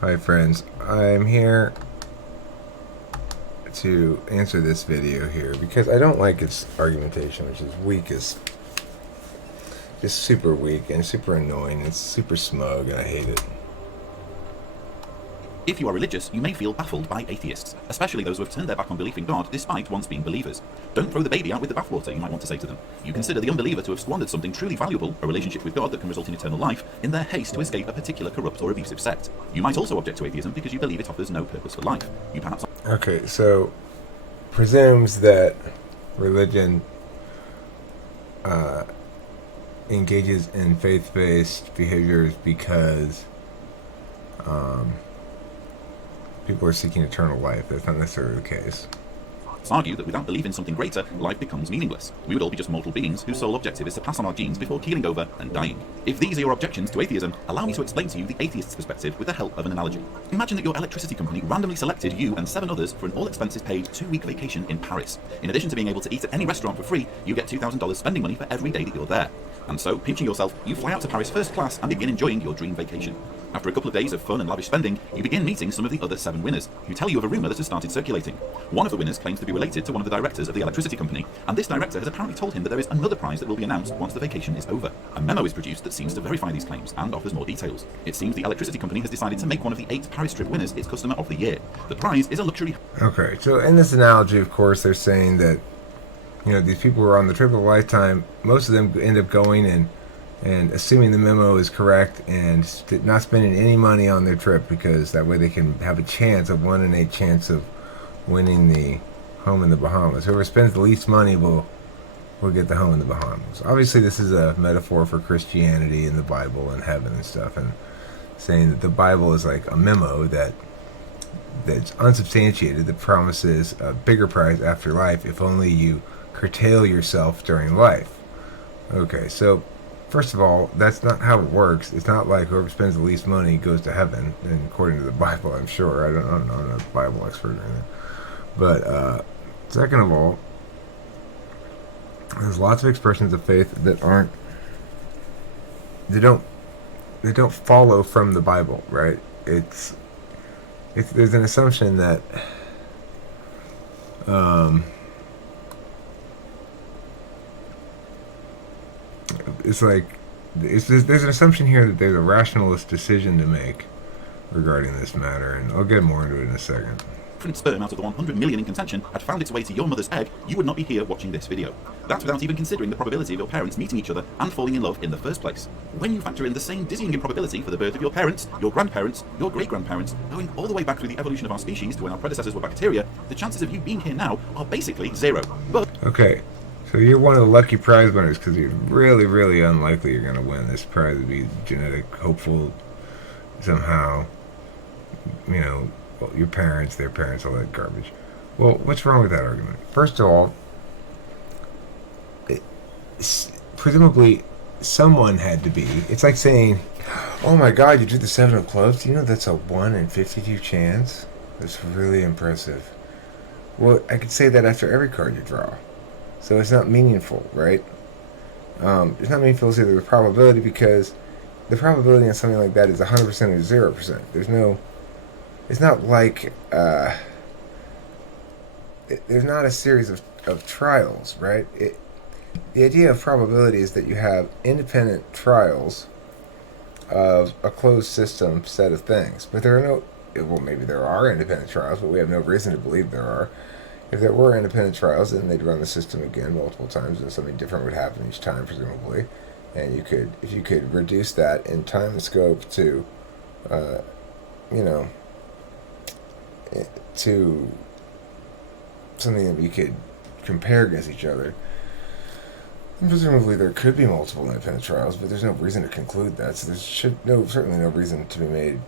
Hi friends, I'm here to answer this video here because I don't like its argumentation, which is weak as just super weak and super annoying. It's super smug and I hate it. If you are religious, you may feel baffled by atheists, especially those who have turned their back on belief in God despite once being believers. Don't throw the baby out with the bathwater, you might want to say to them. You consider the unbeliever to have squandered something truly valuable, a relationship with God that can result in eternal life, in their haste to escape a particular corrupt or abusive sect. You might also object to atheism because you believe it offers no purpose for life. You perhaps... Okay, so presumes that religion engages in faith-based behaviors because people are seeking eternal life. That's not necessarily the case. argue that without belief in something greater, life becomes meaningless. We would all be just mortal beings whose sole objective is to pass on our genes before keeling over and dying. If these are your objections to atheism, allow me to explain to you the atheist's perspective with the help of an analogy. Imagine that your electricity company randomly selected you and 7 others for an all-expenses paid 2-week vacation in Paris. In addition to being able to eat at any restaurant for free, you get $2,000 spending money for every day that you're there. And so, pinching yourself, you fly out to Paris first class and begin enjoying your dream vacation. After a couple of days of fun and lavish spending, you begin meeting some of the other 7 winners, who tell you of a rumour that has started circulating. One of the winners claims to be related to one of the directors of the electricity company, and this director has apparently told him that there is another prize that will be announced once the vacation is over. A memo is produced that seems to verify these claims and offers more details. It seems the electricity company has decided to make one of the 8 Paris trip winners its customer of the year. The prize is a luxury... Okay, so in this analogy, of course, they're saying that, you know, these people who are on the trip of a lifetime, most of them end up going and assuming the memo is correct and not spending any money on their trip because that way they can have a chance, a 1 in 8 chance of winning the home in the Bahamas. Whoever spends the least money will get the home in the Bahamas. Obviously, this is a metaphor for Christianity and the Bible and heaven and stuff, and saying that the Bible is like a memo that's unsubstantiated that promises a bigger prize after life if only you curtail yourself during life. Okay, so first of all, that's not how it works. It's not like whoever spends the least money goes to heaven, and according to the Bible, I'm sure. I'm not a Bible expert or anything. But second of all, there's lots of expressions of faith that aren't. They don't follow from the Bible, right? It's there's an assumption that it's like there's an assumption here that there's a rationalist decision to make regarding this matter, and I'll get more into it in a second. Different sperm out of the 100 million in contention had found its way to your mother's egg, you would not be here watching this video. That's without even considering the probability of your parents meeting each other and falling in love in the first place. When you factor in the same dizzying improbability for the birth of your parents, your grandparents, your great-grandparents, going all the way back through the evolution of our species to when our predecessors were bacteria, the chances of you being here now are basically 0. But... Okay, so you're one of the lucky prize winners because you're really, really unlikely you're going to win this prize. To be genetic hopeful somehow, you know, well, your parents, their parents, all that garbage. Well, what's wrong with that argument? First of all, presumably someone had to be. It's like saying, oh my god, you drew the 7 of clubs. Do you know that's a 1 in 52 chance? That's really impressive. Well, I could say that after every card you draw. So it's not meaningful, right? It's not meaningful to say there's a probability because the probability on something like that is 100% or 0%. There's no... It's not like... there's not a series of trials, right? The idea of probability is that you have independent trials of a closed system set of things. But there are no... Well, maybe there are independent trials, but we have no reason to believe there are. If there were independent trials, then they'd run the system again multiple times, and something different would happen each time, presumably. And you could, if you could reduce that in time and scope to, you know, to something that we could compare against each other, and presumably there could be multiple independent trials, but there's no reason to conclude that. So there's certainly no reason to be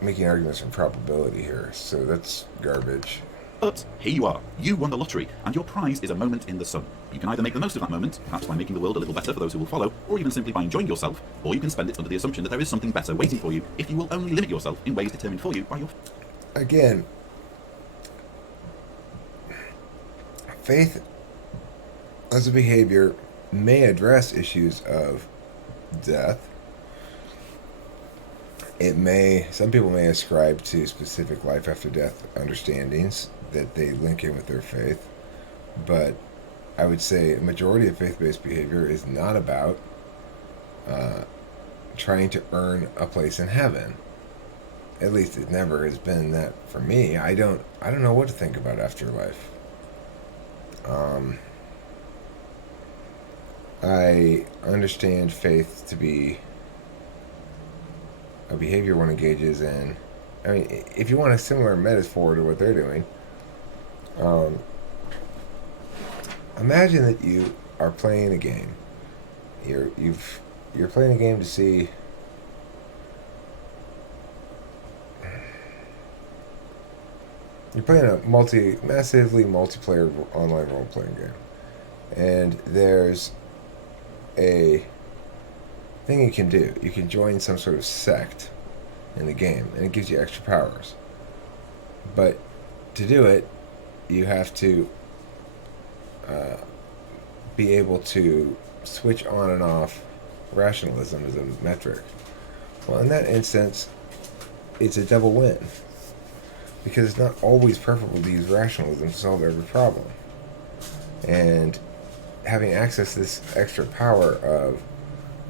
making arguments from probability here. So that's garbage. But here you are. You won the lottery, and your prize is a moment in the sun. You can either make the most of that moment, perhaps by making the world a little better for those who will follow, or even simply by enjoying yourself, or you can spend it under the assumption that there is something better waiting for you if you will only limit yourself in ways determined for you by your... Again, faith as a behavior may address issues of death some people may ascribe to specific life after death understandings that they link in with their faith, but I would say a majority of faith-based behavior is not about trying to earn a place in heaven. At least it never has been that for me. I don't know what to think about afterlife. I understand faith to be a behavior one engages in. I mean, if you want a similar metaphor to what they're doing, imagine that you are playing a game. You're playing a game to see. You're playing a massively multiplayer online role-playing game, and there's a thing you can do. You can join some sort of sect in the game, and it gives you extra powers. But to do it, you have to be able to switch on and off rationalism as a metric. Well, in that instance, it's a double win, because it's not always preferable to use rationalism to solve every problem. And having access to this extra power of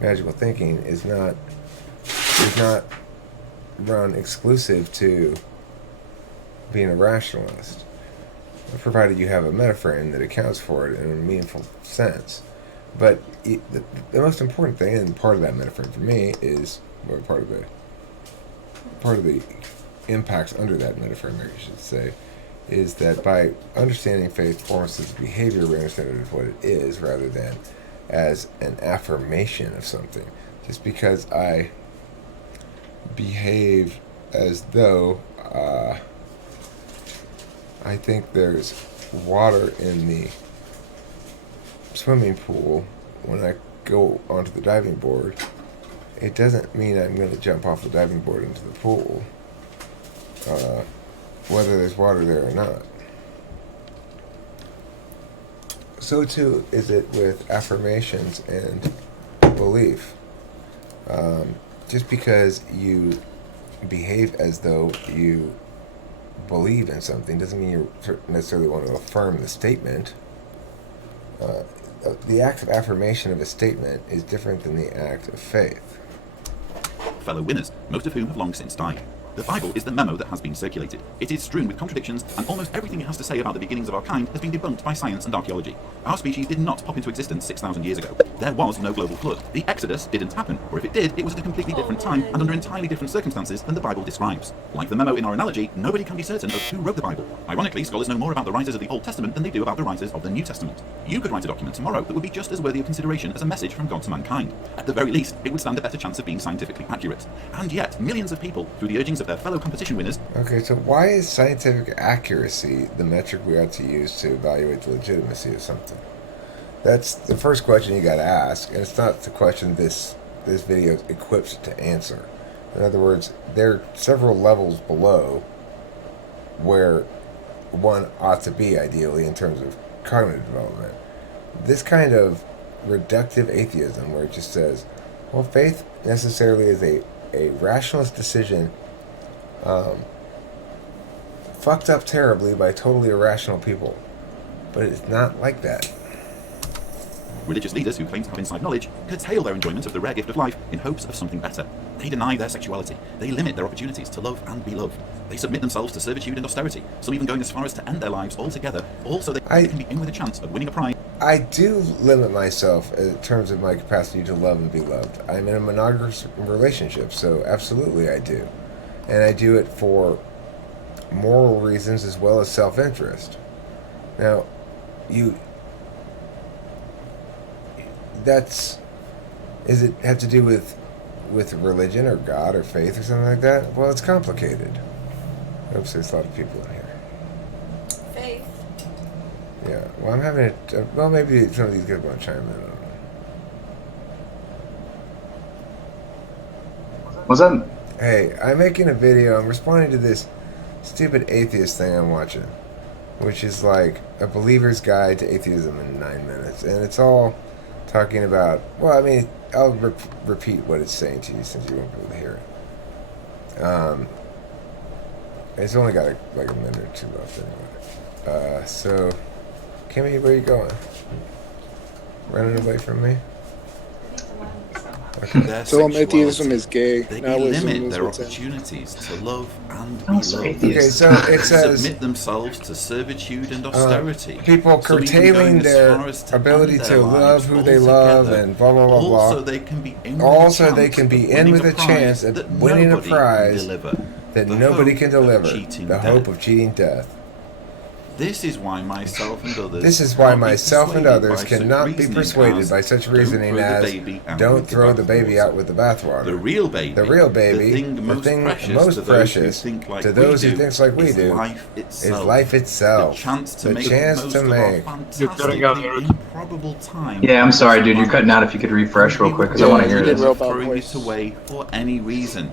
magical thinking is not run exclusive to being a rationalist, provided you have a metaframe that accounts for it in a meaningful sense. But the most important thing, and part of that metaframe for me, is part of the impacts under that metaframe, I should say, is that by understanding faith forms as behavior, we understand it as what it is rather than as an affirmation of something. Just because I behave as though I think there's water in the swimming pool when I go onto the diving board, it doesn't mean I'm going to jump off the diving board into the pool, whether there's water there or not. So too is it with affirmations and belief. Just because you behave as though you believe in something doesn't mean you necessarily want to affirm the statement. The act of affirmation of a statement is different than the act of faith. Fellow winners, most of whom have long since died. The Bible is the memo that has been circulated. It is strewn with contradictions, and almost everything it has to say about the beginnings of our kind has been debunked by science and archaeology. Our species did not pop into existence 6,000 years ago. There was no global flood. The Exodus didn't happen, or if it did, it was at a completely different time and under entirely different circumstances than the Bible describes. Like the memo in our analogy, nobody can be certain of who wrote the Bible. Ironically, scholars know more about the writers of the Old Testament than they do about the writers of the New Testament. You could write a document tomorrow that would be just as worthy of consideration as a message from God to mankind. At the very least, it would stand a better chance of being scientifically accurate. And yet, millions of people, through the urgings of their fellow competition winners. Okay, so why is scientific accuracy the metric we ought to use to evaluate the legitimacy of something? That's the first question you got to ask, and it's not the question this video is equipped to answer. In other words, there are several levels below where one ought to be, ideally, in terms of cognitive development. This kind of reductive atheism, where it just says, well, faith necessarily is a rationalist decision fucked up terribly by totally irrational people. But it's not like that. Religious leaders who claim to have inside knowledge curtail their enjoyment of the rare gift of life in hopes of something better. They deny their sexuality. They limit their opportunities to love and be loved. They submit themselves to servitude and austerity, some even going as far as to end their lives altogether, all so they can be in with a chance of winning a prize. I do limit myself in terms of my capacity to love and be loved. I'm in a monogamous relationship, so absolutely I do. And I do it for moral reasons as well as self-interest. Now, does it have to do with religion or God or faith or something like that? Well, it's complicated. Oops, there's a lot of people in here. Faith. Yeah, well, I'm having it. Well, maybe some of these guys want to chime in. I don't know. What's up? Hey, I'm making a video. I'm responding to this stupid atheist thing I'm watching, which is like a believer's guide to atheism in 9 minutes, and it's all talking about. Well, I mean, I'll repeat what it's saying to you since you won't be able to hear It's only got like a minute or two left anyway. So, Kimmy, where you going? Running away from me? Their So sexuality, atheism is gay. they Now wisdom limit is their what's in. opportunities to love and be Also loved. atheist. Okay, so it They says submit themselves to servitude and austerity. people some even curtailing going as their far as to ability end to their love lives who they love altogether. and blah blah blah Also, blah. they can be in Also, with a they chance can be of in winning with a prize chance at that winning a nobody can prize deliver. that The nobody hope can of deliver. cheating The hope death. of cheating death. This is why myself and others This is why cannot be myself and persuaded others by such cannot be reasoning persuaded as, by such "Don't reasoning throw the as baby out don't with the throw the baby bathwater." out with the bathwater. The real baby, The real baby, the thing most precious, most to those precious who think like to those we who do, think like we is do, life is itself. life itself. The chance to The make chance the most to of make. our You're cutting out, fantastically Eric. improbable time. Yeah, I'm sorry, dude. You're life. cutting out. If you could refresh real quick, because I Yeah, want to you hear did this. real bad Throwing voice. it away for any reason,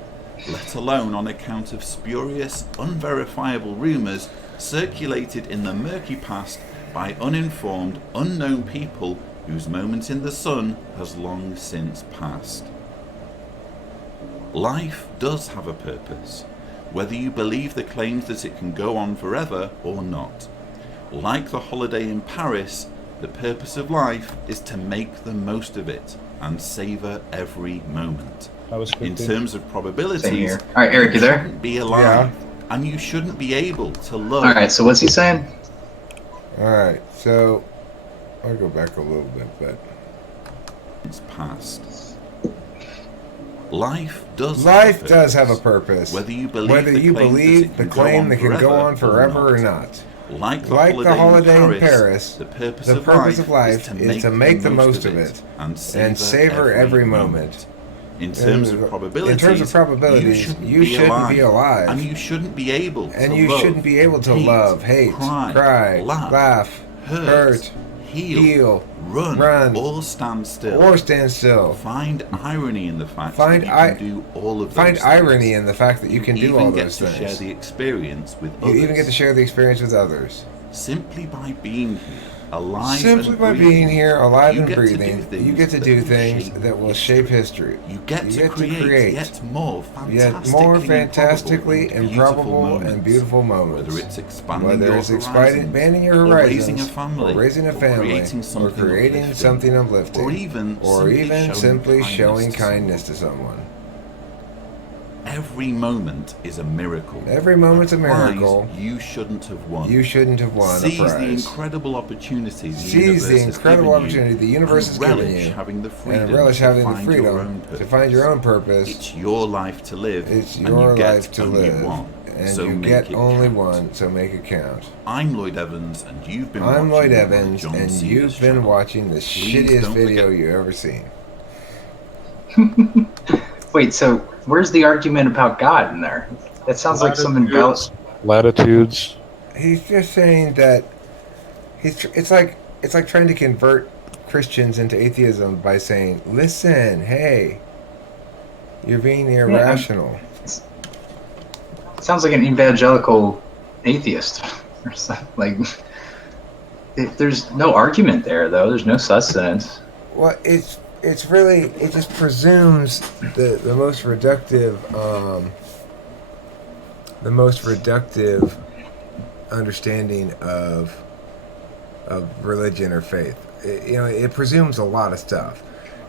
let alone on account of spurious, unverifiable rumours circulated in the murky past by uninformed, unknown people whose moment in the sun has long since passed. Life does have a purpose, whether you believe the claims that it can go on forever or not. Like the holiday in Paris, the purpose of life is to make the most of it and savour every moment. I was In 15. terms of Same probabilities, here. All right, Eric, you there? shouldn't be alive, and you shouldn't be able to love. All right. So what's he saying? Alright, so I'll go back a little bit, but It's past. Life does have a purpose. Whether you believe Whether the you claim believe the that it claim that can can go on forever or not. Like the Like holiday, the holiday in Paris, Paris, the purpose, the of, purpose life of life is to make the most of it and and savor every moment. In terms of probabilities, you shouldn't be alive. and you shouldn't be able to And you love, shouldn't be able to hate, love, hate, cry, laugh, hurt, heal, run, or stand still. or stand still. Find irony in the fact Find that you I- can do all of those Find things. irony in the fact that you can do all those You even get to share things. the experience with You others. even get to share the experience with others. Simply by being here, alive Simply and by breathing, being here, alive you and get to do breathing, things you get to that do will things shape that will shape history. You get to create yet more fantastically improbable and beautiful moments. Whether it's expanding Whether your it's horizons, expanding your or horizons, raising a family, or raising a or family, creating or something creating uplifting, something uplifting, or even simply kindness showing to kindness to someone. Every moment is a miracle. Every moment's a prize miracle. You shouldn't have won. You shouldn't have won a Seize the prize. incredible opportunities Seize the incredible opportunity the universe has given relish you, having the freedom and relish having the to find your own freedom purpose. to find your own purpose. It's your life to live. It's and your you get life to only live, one, and so you make get it only count. one, so make it count. I'm Lloyd Evans, and you've been I'm Lloyd watching Evans, John and Cena's you've been channel. watching the Please shittiest don't video forget- you've ever seen. Wait. So where's the argument about God in there? That sounds like some embellished. Latitudes. He's just saying that it's like trying to convert Christians into atheism by saying, "Listen, hey, you're being irrational." Sounds like an evangelical atheist or something. Like, there's no argument there, though. There's no sustenance. Well, it's really, it just presumes the most reductive understanding of religion or faith. It presumes a lot of stuff.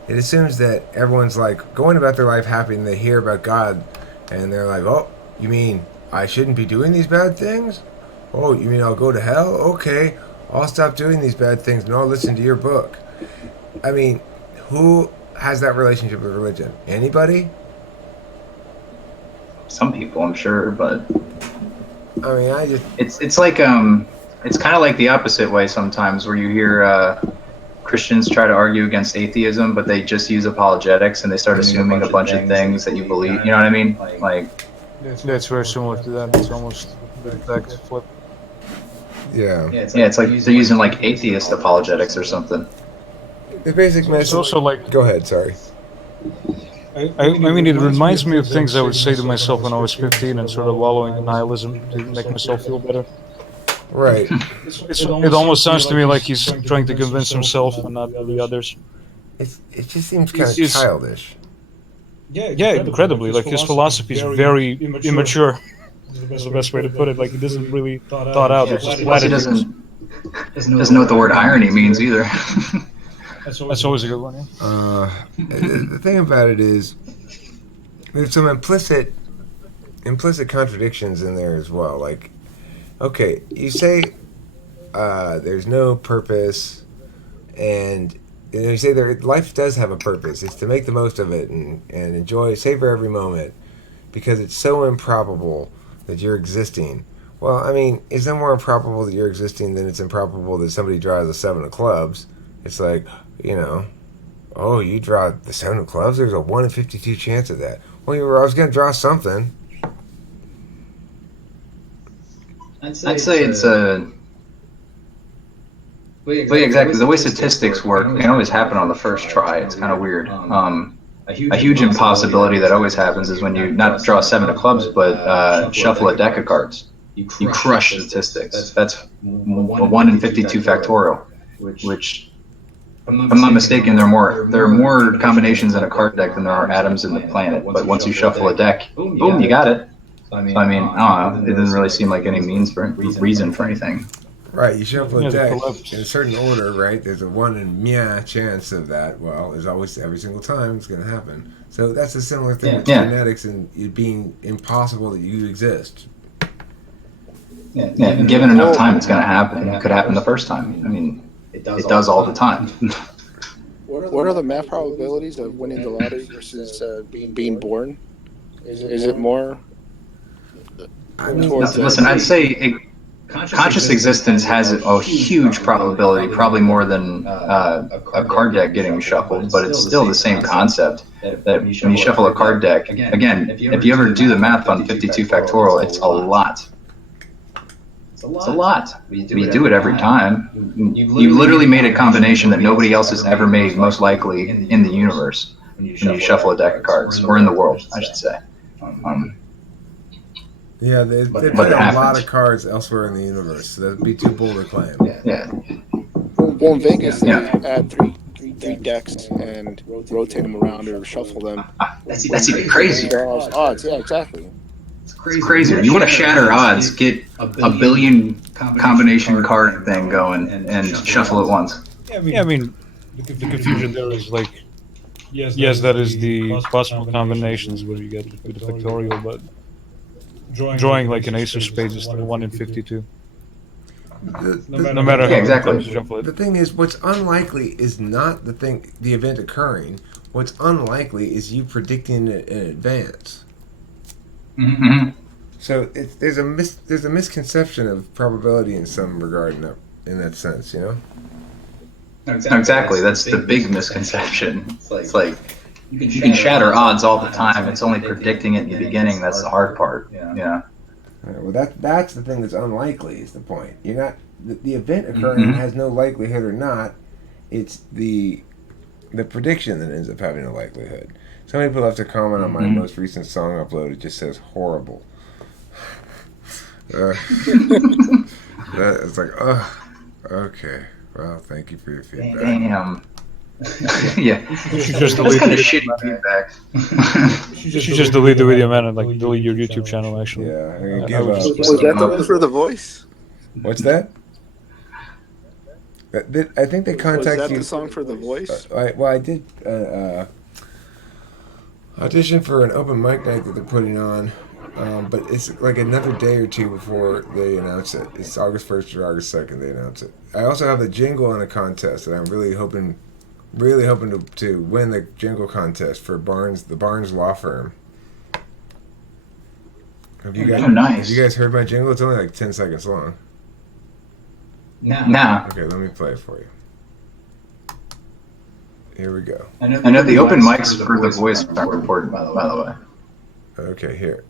It assumes that everyone's like going about their life happy, and they hear about God, and they're like, "Oh, you mean I shouldn't be doing these bad things? Oh, you mean I'll go to hell? Okay, I'll stop doing these bad things and I'll listen to your book." I mean, who has that relationship with religion? Anybody? Some people, I'm sure, but I mean, I just... it's like it's kind of like the opposite way sometimes, where you hear Christians try to argue against atheism, but they just use apologetics and they start assuming a bunch of things that you believe. You know what I mean? Like, That's very similar to that. It's almost the exact flip. Yeah. yeah, it's like they're using like atheist apologetics or something. The basic message... It's also like, Go ahead, sorry. I mean, it reminds me of things I would say to myself when I was 15 and sort of wallowing in nihilism to make myself feel better. Right. It almost sounds to me like he's trying to convince himself and not the others. It just seems kind of It's- childish. Yeah, incredibly. Like his philosophy is very immature. Is the best way to put it. Like he doesn't really thought out. Yeah, It's just plus he platitudes. doesn't know what the word irony means either. That's always a good one. Yeah. The thing about it is, there's some implicit contradictions in there as well. Like, okay, you say there's no purpose, and you say life does have a purpose. It's to make the most of it and enjoy, savor every moment, because it's so improbable that you're existing. Well, I mean, is it more improbable that you're existing than it's improbable that somebody draws a 7 of clubs? It's like, oh, you draw the 7 of clubs? There's a 1 in 52 chance of that. Well, I was going to draw something. I'd say it's a... Well, yeah, exactly. The way statistics work, they can always happen on the first try. It's kind of weird. A huge impossibility that always happens is when you not draw 7 of clubs, but shuffle a deck of cards. You crush statistics. That's a 1 in 52 factorial, which, if I'm not mistaken, there are more combinations in a card deck than there are atoms in the planet. But once you shuffle a deck, boom, you got it. So, I mean, I don't know. It doesn't really seem like any reason for anything. Right, you shuffle a deck in a certain order, right? There's a 1 in chance of that. Well, there's always, every single time it's going to happen. So that's a similar thing with genetics and it being impossible that you exist. Yeah, given enough time, it's going to happen. It could happen the first time. I mean, it does all the time. What are the math probabilities of winning the lottery versus being born? Is it more? Listen, I'd say conscious existence has a huge probability, probably more than a card deck getting shuffled, but it's still the same concept. That when you shuffle a card deck, again, if you ever do the math on 52 factorial, it's a lot. It's a lot. You do it every time. You literally made a combination that nobody else has ever made, most likely in the universe, when you shuffle a deck of cards, or in the world, I should say. Yeah, they play a lot of cards elsewhere in the universe, so that'd be too bold a claim. Yeah. Well, in Vegas, they add three decks and rotate them around or shuffle them. That's even crazy. Odds, yeah, exactly. It's crazier. You want to shatter odds, get a billion combination card thing going and shuffle it once. Yeah, I mean, the confusion there is like, yes, that is the possible combinations where you get with the factorial, but drawing like an ace of spades is still 1 in 52. No matter how exactly. you shuffle it. The thing is, what's unlikely is not the event occurring. What's unlikely is you predicting it in advance. Mm-hmm. So there's a misconception of probability in some regard in that sense, you know. Exactly. That's the big misconception. It's like you can shatter odds all the time. It's only predicting it in the beginning that's the hard part. Yeah. Right, well, that's the thing that's unlikely is the point. You're not the event occurring has no likelihood or not. It's the prediction that ends up having a likelihood. So many people left a comment on my most recent song upload. It just says horrible. It's like, okay. Well, thank you for your feedback. Damn. Yeah. You should just That's delete kind of the shitty feedback. You should just delete the video, man, and like delete your YouTube channel. Actually, Yeah, I'm gonna I give was- up. Was that the one for The Voice? What's that? I think they Was contact that you. the song for The Voice? I did audition for an open mic night that they're putting on, but it's like another day or two before they announce it. It's August 1st or August 2nd they announce it. I also have the Jingle in a contest, and I'm really hoping to win the Jingle Contest for the Barnes Law Firm. Have you guys heard my jingle? It's only like 10 seconds long. Nah. Okay, let me play it for you. Here we go. I know the open mics for The Voice aren't important, by the way. Okay, here.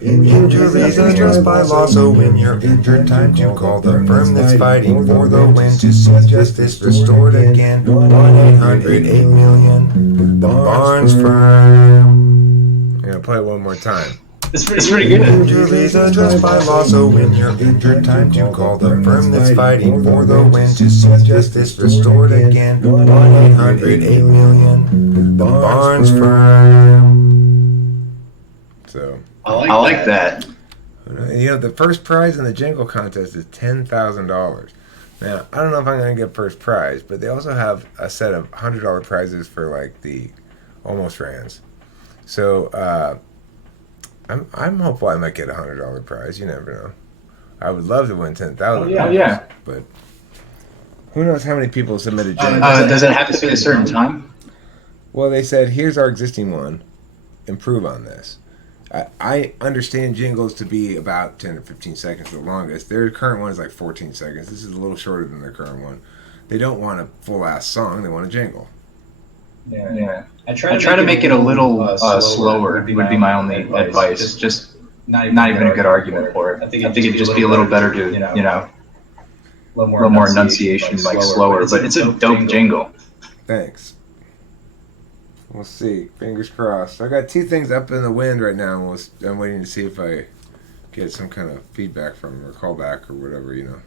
Injuries addressed by law, so when you're injured, time to call the firm that's fighting for the win to see justice restored again. 1-800-8-million, the Barnes Firm. I'm gonna play it one more time. It's pretty good. Injuries addressed by law, so when you're injured, time to call the firm that's fighting for the win to see justice restored again. 1-800-8-million, the Barnes Firm. So, I like that. you know, the first prize in the Jingle Contest is $10,000. Now, I don't know if I'm going to get first prize, but they also have a set of $100 prizes for like the almost rans. So, I'm hopeful I might get a $100 prize. You never know. I would love to win $10,000. Yeah. But who knows how many people submitted jingles? Does it have to be a certain time? Well, they said, here's our existing one. Improve on this. I understand jingles to be about 10 or 15 seconds the longest. Their current one is like 14 seconds. This is a little shorter than their current one. They don't want a full-ass song. They want a jingle. Yeah. I try to make it a little slower. Would be my only advice. Just not even a good argument for it. I think it'd just be a little better to a little more enunciation, like slower. But it's a dope jingle. Thanks. We'll see. Fingers crossed. I got two things up in the wind right now. I'm waiting to see if I get some kind of feedback from them or callback or whatever, you know.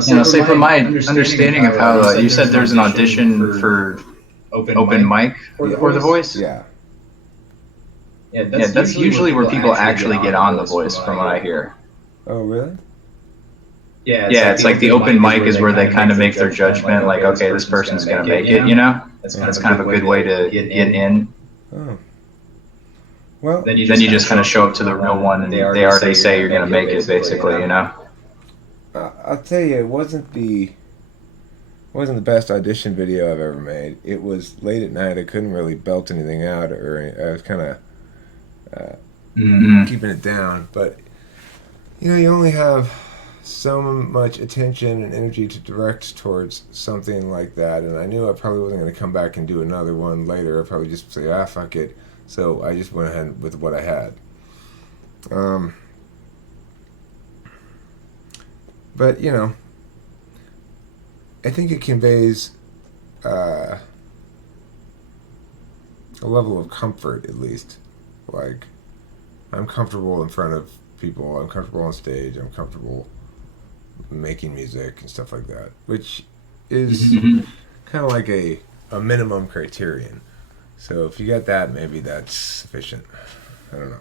Say from my understanding of how you said there's an audition for open mic for The Voice. Yeah. Yeah, that's usually where people actually get on The Voice, from what I hear. Oh, really? Yeah, it's like the open mic is where they kind of make their judgment, like, okay, this person's gonna make it, you know? That's kind of a good way to get in. Oh. Well, Then you just kind of show up to the real one, and they already say you're gonna make it, basically, you know? I'll tell you, it wasn't the best audition video I've ever made. It was late at night. I couldn't really belt anything out, or I was kind of keeping it down. But you only have so much attention and energy to direct towards something like that, and I knew I probably wasn't going to come back and do another one later. I'd probably just say, fuck it. So I just went ahead with what I had. But, I think it conveys a level of comfort, at least. Like, I'm comfortable in front of people, I'm comfortable on stage, I'm comfortable making music and stuff like that, which is kind of like a minimum criterion. So if you get that, maybe that's sufficient. I don't know.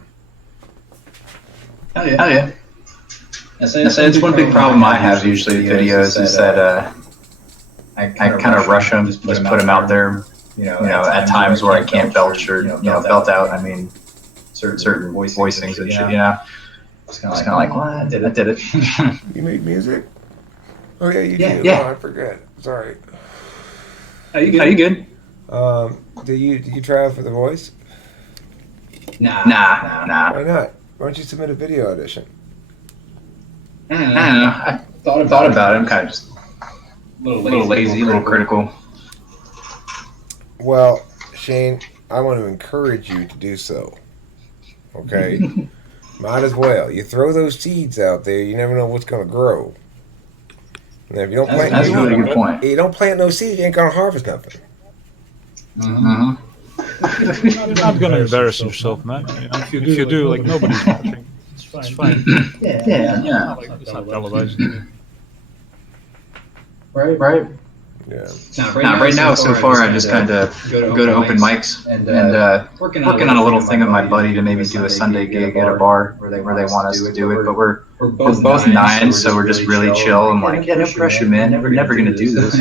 Hell yeah. I say it's one big problem I have usually with videos is that I kind of rush them, just put them out there, at times where I can't belch or, belt out. I mean, certain voicings and shit, It's kind of like, well, I did it. You make music? Oh, yeah, you do. Yeah. Oh, I forgot. Sorry. Are you good? Did you try out for The Voice? Nah. Why not? Why don't you submit a video audition? I don't know. I thought about it. I'm kind of just a little lazy, a little critical. Well, Shane, I want to encourage you to do so. Okay? Might as well. You throw those seeds out there, you never know what's going to grow. And if you don't plant, That's a really good point. You don't plant no seeds, you ain't going to harvest nothing. You're not gonna embarrass yourself, man. If you do, like, nobody's watching. It's fine. Yeah. It's not televised. Right. Yeah. Right now, so far, I just kind of go to open mics and working on a little thing with my buddy to maybe do a Sunday gig at a bar where they want us to do it. But we're both 9, so we're just really chill. I'm like, yeah, no pressure, man. We're never gonna do this.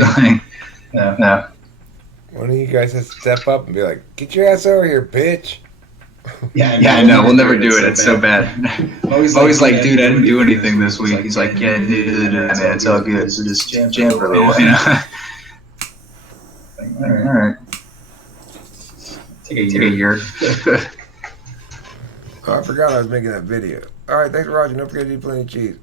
No. One of you guys has to step up and be like, "Get your ass over here, bitch." Yeah, I know. We'll never do it. It's so bad. Always like, dude, I didn't do anything this week. He's like, yeah, dude, man, it's all good. So just jam for a little while, All right. Take a year. Oh, I forgot I was making that video. All right, thanks for watching. Don't forget to eat plenty of cheese.